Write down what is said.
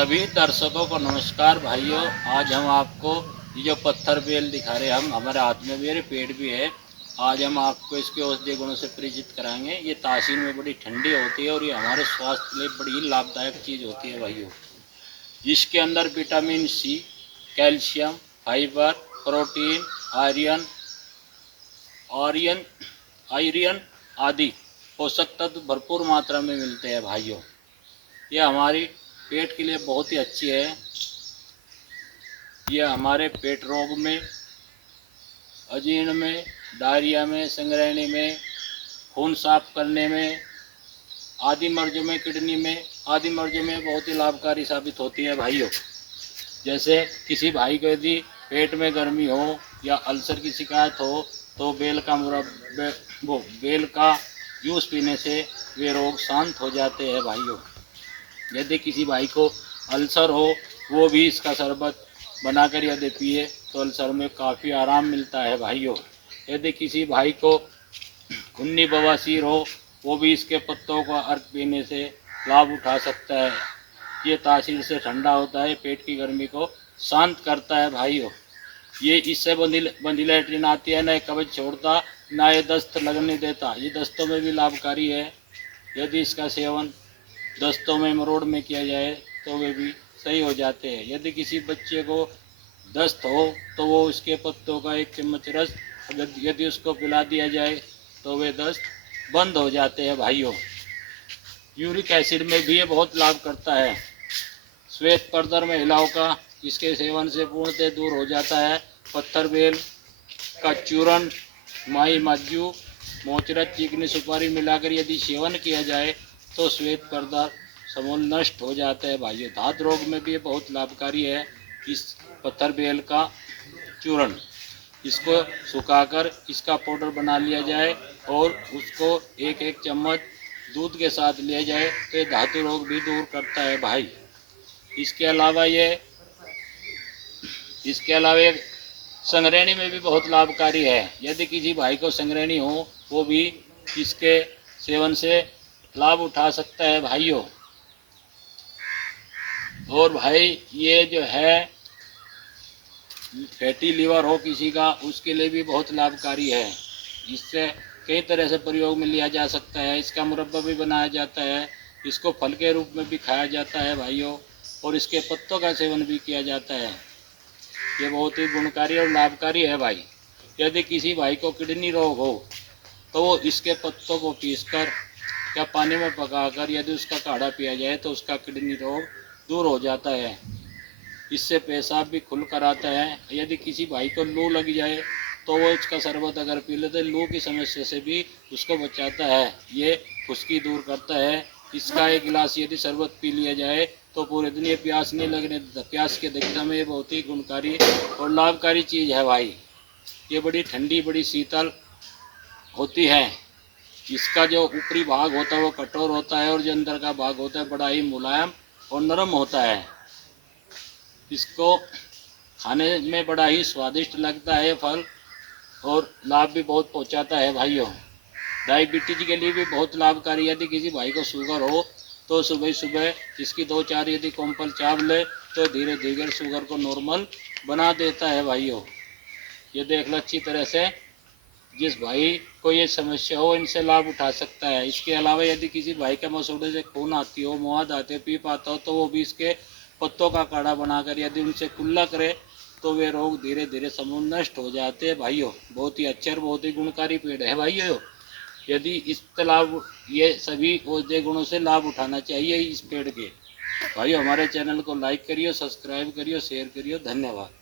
सभी दर्शकों को नमस्कार भाइयों। आज हम आपको ये जो पत्थर बेल दिखा रहे हैं, हम हमारे हाथ में भी है, पेड़ भी है। आज हम आपको इसके औषधीय गुणों से परिचित कराएंगे। ये तासीर में बड़ी ठंडी होती है और ये हमारे स्वास्थ्य के लिए बड़ी लाभदायक चीज़ होती है भाइयों। इसके अंदर vitamin C, calcium, fibre, protein, iron iron iron आदि पोषक तत्व भरपूर मात्रा में मिलते हैं भाइयों। यह हमारी पेट के लिए बहुत ही अच्छी है। यह हमारे पेट रोग में, अजीर्ण में, डायरिया में, संग्रहणी में, खून साफ करने में, आदि मर्जों में, किडनी में, आदि मर्जों में बहुत ही लाभकारी साबित होती है भाइयों। जैसे किसी भाई को यदि पेट में गर्मी हो या अल्सर की शिकायत हो तो बेल का जूस पीने से वे रोग शांत हो जाते हैं भाइयों। यदि किसी भाई को अल्सर हो, वो भी इसका शरबत बनाकर यदि पिए तो अल्सर में काफ़ी आराम मिलता है भाइयों। यदि किसी भाई को खूनी बवासीर हो, वो भी इसके पत्तों का अर्क पीने से लाभ उठा सकता है। ये तासीर से ठंडा होता है, पेट की गर्मी को शांत करता है भाइयों। ये इससे बंदी लैट्रिन आती है, न कब्ज छोड़ता, ना ये दस्त लगने देता। ये दस्तों में भी लाभकारी है। यदि इसका सेवन दस्तों में मरोड़ में किया जाए तो वे भी सही हो जाते हैं। यदि किसी बच्चे को दस्त हो तो वो इसके पत्तों का 1 चम्मच रस यदि उसको पिला दिया जाए तो वे दस्त बंद हो जाते हैं भाइयों। यूरिक एसिड में भी ये बहुत लाभ करता है। श्वेत पर्दर महिलाओं का इसके सेवन से पूर्णतः दूर हो जाता है। पत्थर बेल का चूर्ण, माई मज्जू, मोचरत, चिकनी सुपारी मिलाकर यदि सेवन किया जाए तो श्वेत पर्दा समूल नष्ट हो जाता है भाइयों। धात रोग में भी ये बहुत लाभकारी है। इस पत्थर बेल का चूर्ण, इसको सुखाकर इसका पाउडर बना लिया जाए और उसको 1-1 चम्मच दूध के साथ लिया जाए तो ये धातु रोग भी दूर करता है भाई। इसके अलावा ये संग्रहणी में भी बहुत लाभकारी है। यदि किसी भाई को संग्रहणी हो, वो भी इसके सेवन से लाभ उठा सकता है भाइयों। और भाई ये जो है फैटी लीवर हो किसी का, उसके लिए भी बहुत लाभकारी है। इससे कई तरह से प्रयोग में लिया जा सकता है। इसका मुरब्बा भी बनाया जाता है, इसको फल के रूप में भी खाया जाता है भाइयों, और इसके पत्तों का सेवन भी किया जाता है। ये बहुत ही गुणकारी और लाभकारी है भाई। यदि किसी भाई को किडनी रोग हो तो वो इसके पत्तों को पीसकर या पानी में पकाकर यदि उसका काढ़ा पिया जाए तो उसका किडनी रोग दूर हो जाता है। इससे पेशाब भी खुल कर आता है। यदि किसी भाई को लू लग जाए तो वो इसका शरबत अगर पी ले तो लू की समस्या से भी उसको बचाता है। ये खुश्की दूर करता है। इसका 1 गिलास यदि शरबत पी लिया जाए तो पूरे दिन ये प्यास नहीं लगने देता। प्यास के दिक्कत में ये बहुत ही गुणकारी और लाभकारी चीज़ है भाई। ये बड़ी ठंडी, बड़ी शीतल होती है। इसका जो ऊपरी भाग होता है वो कठोर होता है और जो अंदर का भाग होता है बड़ा ही मुलायम और नरम होता है। इसको खाने में बड़ा ही स्वादिष्ट लगता है फल, और लाभ भी बहुत पहुंचाता है भाइयों। डायबिटीज के लिए भी बहुत लाभकारी। यदि किसी भाई को शुगर हो तो सुबह सुबह इसकी 2-4 यदि कॉम्पल चाव ले तो धीरे धीरे शुगर को नॉर्मल बना देता है भाइयों। ये देख लो अच्छी तरह से। जिस भाई को ये समस्या हो इनसे लाभ उठा सकता है। इसके अलावा यदि किसी भाई के मसूड़े से खून आती हो, मुआद आते हो, पी पाता हो तो वो भी इसके पत्तों का काढ़ा बनाकर यदि उनसे कुल्ला करे तो वे रोग धीरे धीरे समूल नष्ट हो जाते हैं भाइयों। बहुत ही अच्छे और बहुत ही गुणकारी पेड़ है भाइयों। यदि इस लाभ ये सभी औषधीय गुणों से लाभ उठाना चाहिए इस पेड़ के। भाइयों हमारे चैनल को लाइक करिए, सब्सक्राइब करिए, शेयर करिए। धन्यवाद।